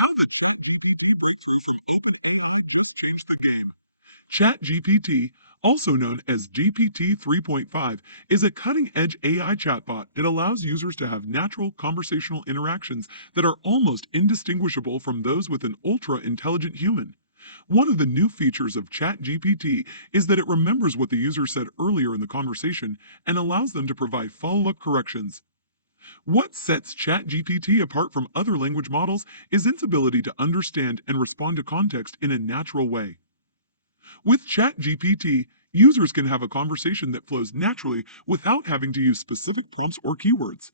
How the ChatGPT breakthrough from OpenAI just changed the game. ChatGPT, also known as GPT 3.5, is a cutting-edge AI chatbot that allows users to have natural conversational interactions that are almost indistinguishable from those with an ultra-intelligent human. One of the new features of ChatGPT is that it remembers what the user said earlier in the conversation and allows them to provide follow-up corrections. What sets ChatGPT apart from other language models is its ability to understand and respond to context in a natural way. With ChatGPT, users can have a conversation that flows naturally without having to use specific prompts or keywords.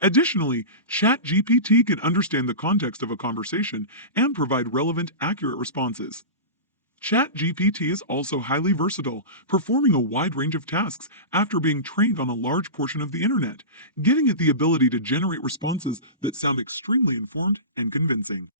Additionally, ChatGPT can understand the context of a conversation and provide relevant, accurate responses. ChatGPT is also highly versatile, performing a wide range of tasks after being trained on a large portion of the internet, giving it the ability to generate responses that sound extremely informed and convincing.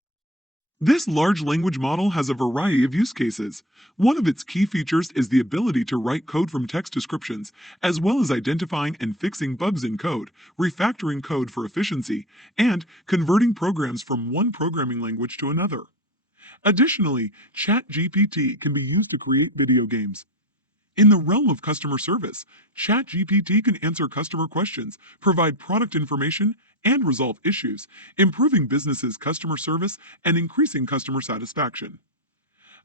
This large language model has a variety of use cases. One of its key features is the ability to write code from text descriptions, as well as identifying and fixing bugs in code, refactoring code for efficiency, and converting programs from one programming language to another. Additionally, ChatGPT can be used to create video games. In the realm of customer service, ChatGPT can answer customer questions, provide product information, and resolve issues, improving businesses' customer service and increasing customer satisfaction.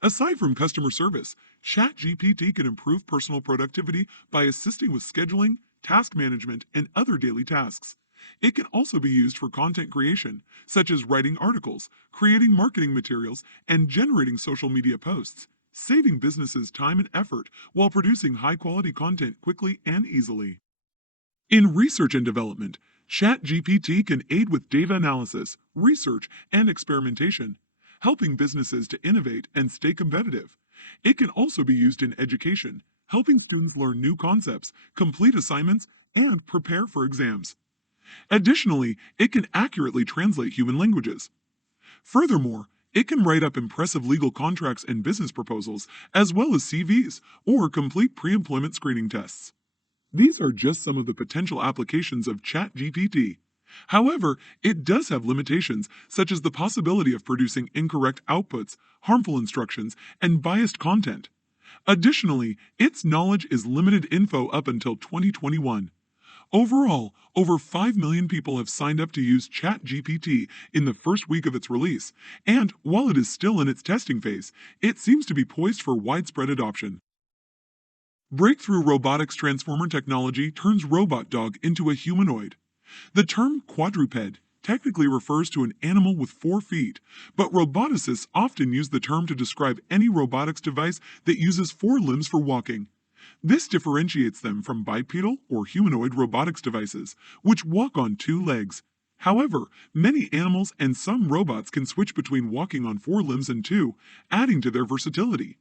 Aside from customer service, ChatGPT can improve personal productivity by assisting with scheduling, task management, and other daily tasks. It can also be used for content creation, such as writing articles, creating marketing materials, and generating social media posts, saving businesses time and effort while producing high-quality content quickly and easily. In research and development, ChatGPT can aid with data analysis, research, and experimentation, helping businesses to innovate and stay competitive. It can also be used in education, helping students learn new concepts, complete assignments, and prepare for exams. Additionally, it can accurately translate human languages. Furthermore, it can write up impressive legal contracts and business proposals, as well as CVs, or complete pre-employment screening tests. These are just some of the potential applications of ChatGPT. However, it does have limitations, such as the possibility of producing incorrect outputs, harmful instructions, and biased content. Additionally, its knowledge is limited info up until 2021. Overall, over 5 million people have signed up to use ChatGPT in the first week of its release, and while it is still in its testing phase, it seems to be poised for widespread adoption. Breakthrough robotics transformer technology turns robot dog into a humanoid. The term quadruped technically refers to an animal with 4 feet, but roboticists often use the term to describe any robotics device that uses 4 limbs for walking. This differentiates them from bipedal or humanoid robotics devices, which walk on 2 legs. However, many animals and some robots can switch between walking on 4 limbs and 2, adding to their versatility.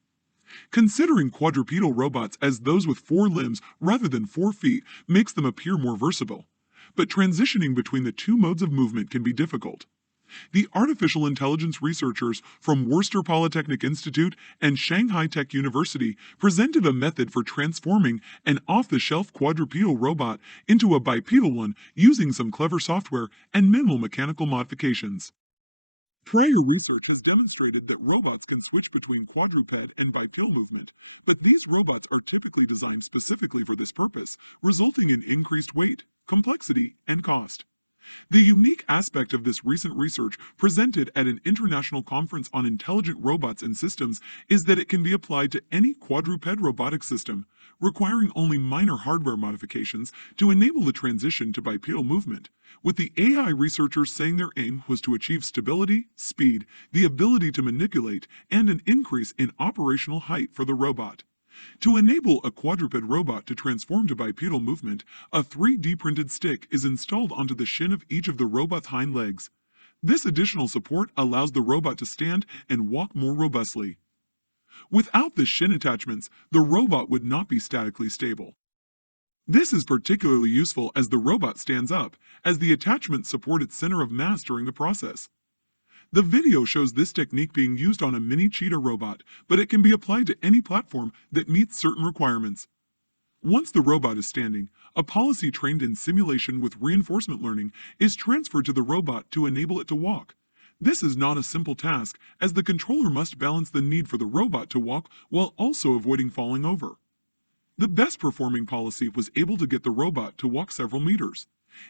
Considering quadrupedal robots as those with 4 limbs rather than 4 feet makes them appear more versatile. But transitioning between the 2 modes of movement can be difficult. The artificial intelligence researchers from Worcester Polytechnic Institute and Shanghai Tech University presented a method for transforming an off-the-shelf quadrupedal robot into a bipedal one using some clever software and minimal mechanical modifications. Prior research has demonstrated that robots can switch between quadruped and bipedal movement, but these robots are typically designed specifically for this purpose, resulting in increased weight, complexity, and cost. The unique aspect of this recent research presented at an international conference on intelligent robots and systems is that it can be applied to any quadruped robotic system, requiring only minor hardware modifications to enable the transition to bipedal movement, with the AI researchers saying their aim was to achieve stability, speed, the ability to manipulate, and an increase in operational height for the robot. To enable a quadruped robot to transform to bipedal movement, a 3D printed stick is installed onto the shin of each of the robot's hind legs. This additional support allows the robot to stand and walk more robustly. Without the shin attachments, the robot would not be statically stable. This is particularly useful as the robot stands up, as the attachments support its center of mass during the process. The video shows this technique being used on a mini cheetah robot, but it can be applied to any platform that meets certain requirements. Once the robot is standing, a policy trained in simulation with reinforcement learning is transferred to the robot to enable it to walk. This is not a simple task, as the controller must balance the need for the robot to walk while also avoiding falling over. The best performing policy was able to get the robot to walk several meters.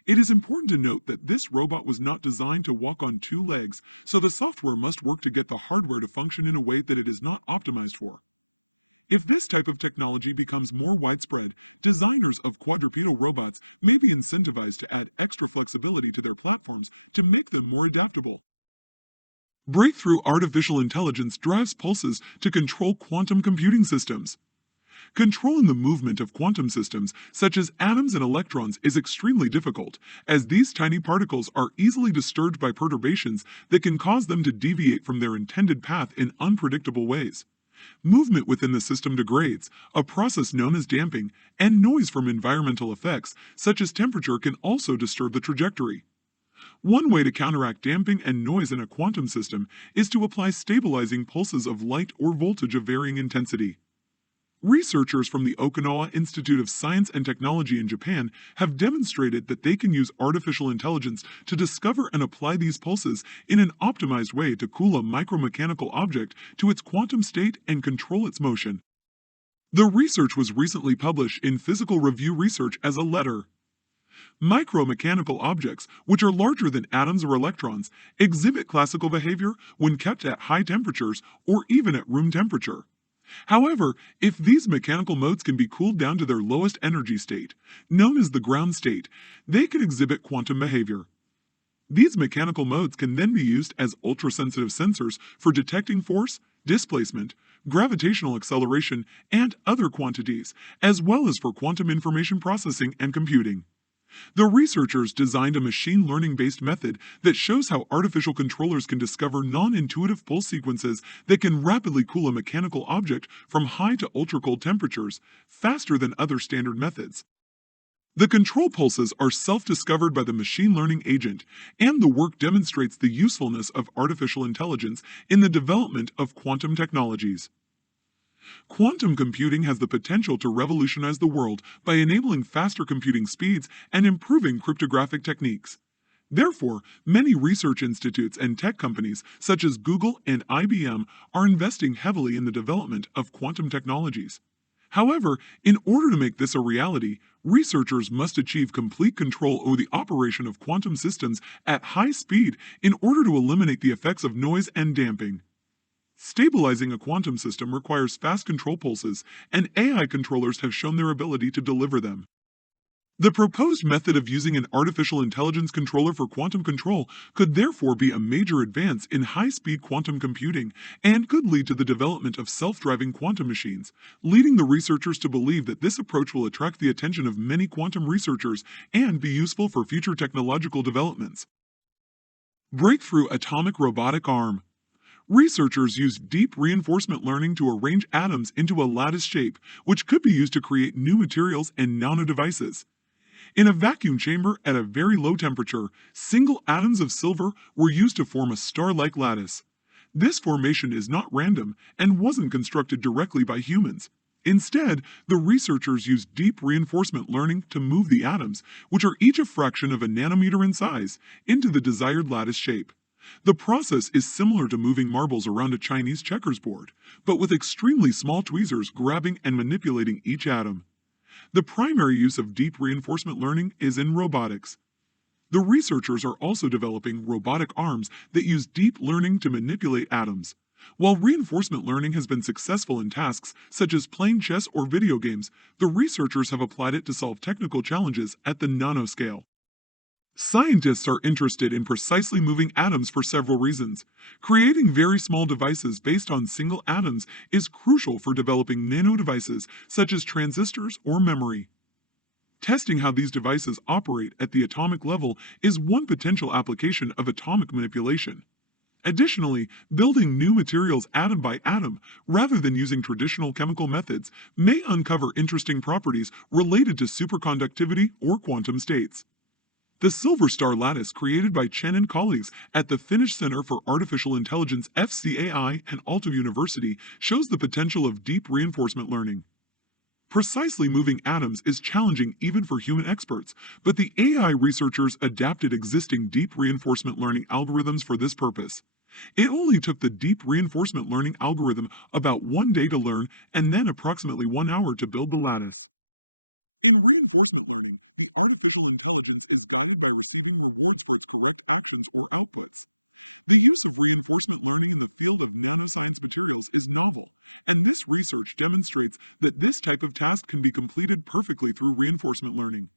It is important to note that this robot was not designed to walk on two legs, so the software must work to get the hardware to function in a way that it is not optimized for. If this type of technology becomes more widespread, designers of quadrupedal robots may be incentivized to add extra flexibility to their platforms to make them more adaptable. Breakthrough artificial intelligence drives pulses to control quantum computing systems. Controlling the movement of quantum systems, such as atoms and electrons, is extremely difficult, as these tiny particles are easily disturbed by perturbations that can cause them to deviate from their intended path in unpredictable ways. Movement within the system degrades, a process known as damping, and noise from environmental effects, such as temperature, can also disturb the trajectory. One way to counteract damping and noise in a quantum system is to apply stabilizing pulses of light or voltage of varying intensity. Researchers from the OpenAI Institute of Science and Technology in Japan have demonstrated that they can use artificial intelligence to discover and apply these pulses in an optimized way to cool a micromechanical object to its quantum state and control its motion. The research was recently published in Physical Review Research as a letter. Micromechanical objects, which are larger than atoms or electrons, exhibit classical behavior when kept at high temperatures or even at room temperature. However, if these mechanical modes can be cooled down to their lowest energy state, known as the ground state, they can exhibit quantum behavior. These mechanical modes can then be used as ultrasensitive sensors for detecting force, displacement, gravitational acceleration, and other quantities, as well as for quantum information processing and computing. The researchers designed a machine learning-based method that shows how artificial controllers can discover non-intuitive pulse sequences that can rapidly cool a mechanical object from high to ultra-cold temperatures, faster than other standard methods. The control pulses are self-discovered by the machine learning agent, and the work demonstrates the usefulness of artificial intelligence in the development of quantum technologies. Quantum computing has the potential to revolutionize the world by enabling faster computing speeds and improving cryptographic techniques. Therefore, many research institutes and tech companies, such as Google and IBM, are investing heavily in the development of quantum technologies. However, in order to make this a reality, researchers must achieve complete control over the operation of quantum systems at high speed in order to eliminate the effects of noise and damping. Stabilizing a quantum system requires fast control pulses, and AI controllers have shown their ability to deliver them. The proposed method of using an artificial intelligence controller for quantum control could therefore be a major advance in high-speed quantum computing and could lead to the development of self-driving quantum machines, leading the researchers to believe that this approach will attract the attention of many quantum researchers and be useful for future technological developments. Breakthrough atomic robotic arm. Researchers used deep reinforcement learning to arrange atoms into a lattice shape, which could be used to create new materials and nanodevices. In a vacuum chamber at a very low temperature, single atoms of silver were used to form a star-like lattice. This formation is not random and wasn't constructed directly by humans. Instead, the researchers used deep reinforcement learning to move the atoms, which are each a fraction of a nanometer in size, into the desired lattice shape. The process is similar to moving marbles around a Chinese checkers board, but with extremely small tweezers grabbing and manipulating each atom. The primary use of deep reinforcement learning is in robotics. The researchers are also developing robotic arms that use deep learning to manipulate atoms. While reinforcement learning has been successful in tasks such as playing chess or video games, the researchers have applied it to solve technical challenges at the nanoscale. Scientists are interested in precisely moving atoms for several reasons. Creating very small devices based on single atoms is crucial for developing nanodevices such as transistors or memory. Testing how these devices operate at the atomic level is one potential application of atomic manipulation. Additionally, building new materials atom by atom, rather than using traditional chemical methods, may uncover interesting properties related to superconductivity or quantum states. The Silver Star Lattice created by Chen and colleagues at the Finnish Center for Artificial Intelligence FCAI and Aalto University shows the potential of deep reinforcement learning. Precisely moving atoms is challenging even for human experts, but the AI researchers adapted existing deep reinforcement learning algorithms for this purpose. It only took the deep reinforcement learning algorithm about 1 day to learn and then approximately 1 hour to build the lattice. In reinforcement learning, the artificial intelligence is guided by receiving rewards for its correct actions or outputs. The use of reinforcement learning in the field of nanoscience materials is novel, and this research demonstrates that this type of task can be completed perfectly through reinforcement learning.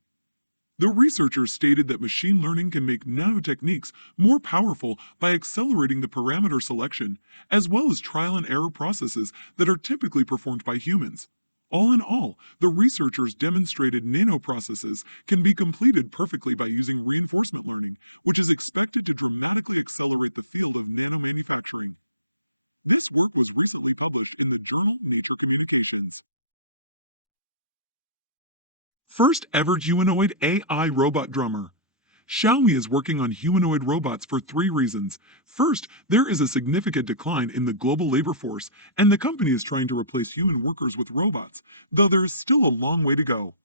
The researchers stated that machine learning can make nanotechniques more powerful by accelerating the parameter selection, as well as trial and error processes that are typically performed by humans. All in all, the researchers demonstrated nanoprocesses can be completed perfectly by using reinforcement learning, which is expected to dramatically accelerate the field of nanomanufacturing. This work was recently published in the journal Nature Communications. First ever humanoid AI robot drummer. Xiaomi is working on humanoid robots for 3 reasons. First, there is a significant decline in the global labor force, and the company is trying to replace human workers with robots, though there is still a long way to go.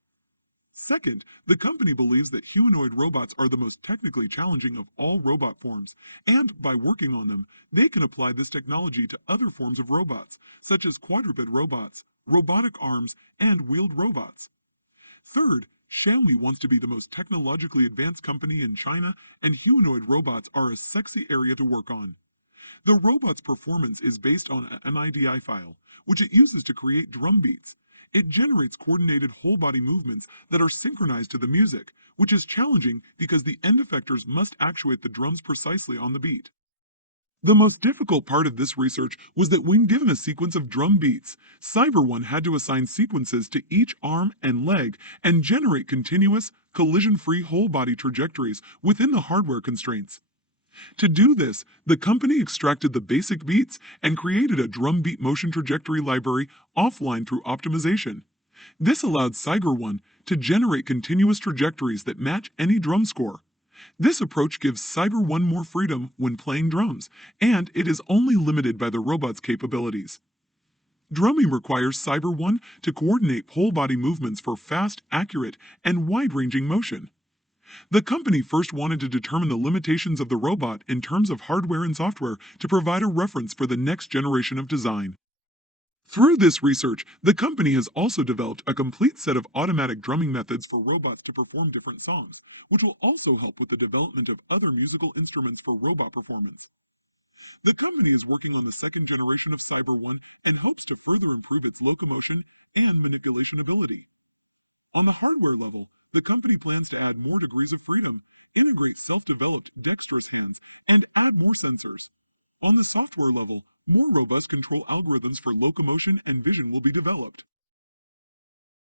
Second, the company believes that humanoid robots are the most technically challenging of all robot forms, and by working on them, they can apply this technology to other forms of robots, such as quadruped robots, robotic arms, and wheeled robots. Third, Xiaomi wants to be the most technologically advanced company in China, and humanoid robots are a sexy area to work on. The robot's performance is based on an IDI file, which it uses to create drum beats. It generates coordinated whole-body movements that are synchronized to the music, which is challenging because the end effectors must actuate the drums precisely on the beat. The most difficult part of this research was that when given a sequence of drum beats, Cyber1 had to assign sequences to each arm and leg and generate continuous, collision-free whole-body trajectories within the hardware constraints. To do this, the company extracted the basic beats and created a drum beat motion trajectory library offline through optimization. This allowed Cyber1 to generate continuous trajectories that match any drum score. This approach gives Cyber1 more freedom when playing drums, and it is only limited by the robot's capabilities. Drumming requires Cyber1 to coordinate whole-body movements for fast, accurate, and wide-ranging motion. The company first wanted to determine the limitations of the robot in terms of hardware and software to provide a reference for the next generation of design. Through this research, the company has also developed a complete set of automatic drumming methods for robots to perform different songs, which will also help with the development of other musical instruments for robot performance. The company is working on the second generation of Cyber1 and hopes to further improve its locomotion and manipulation ability. On the hardware level, the company plans to add more degrees of freedom, integrate self-developed dexterous hands, and add more sensors. On the software level, more robust control algorithms for locomotion and vision will be developed.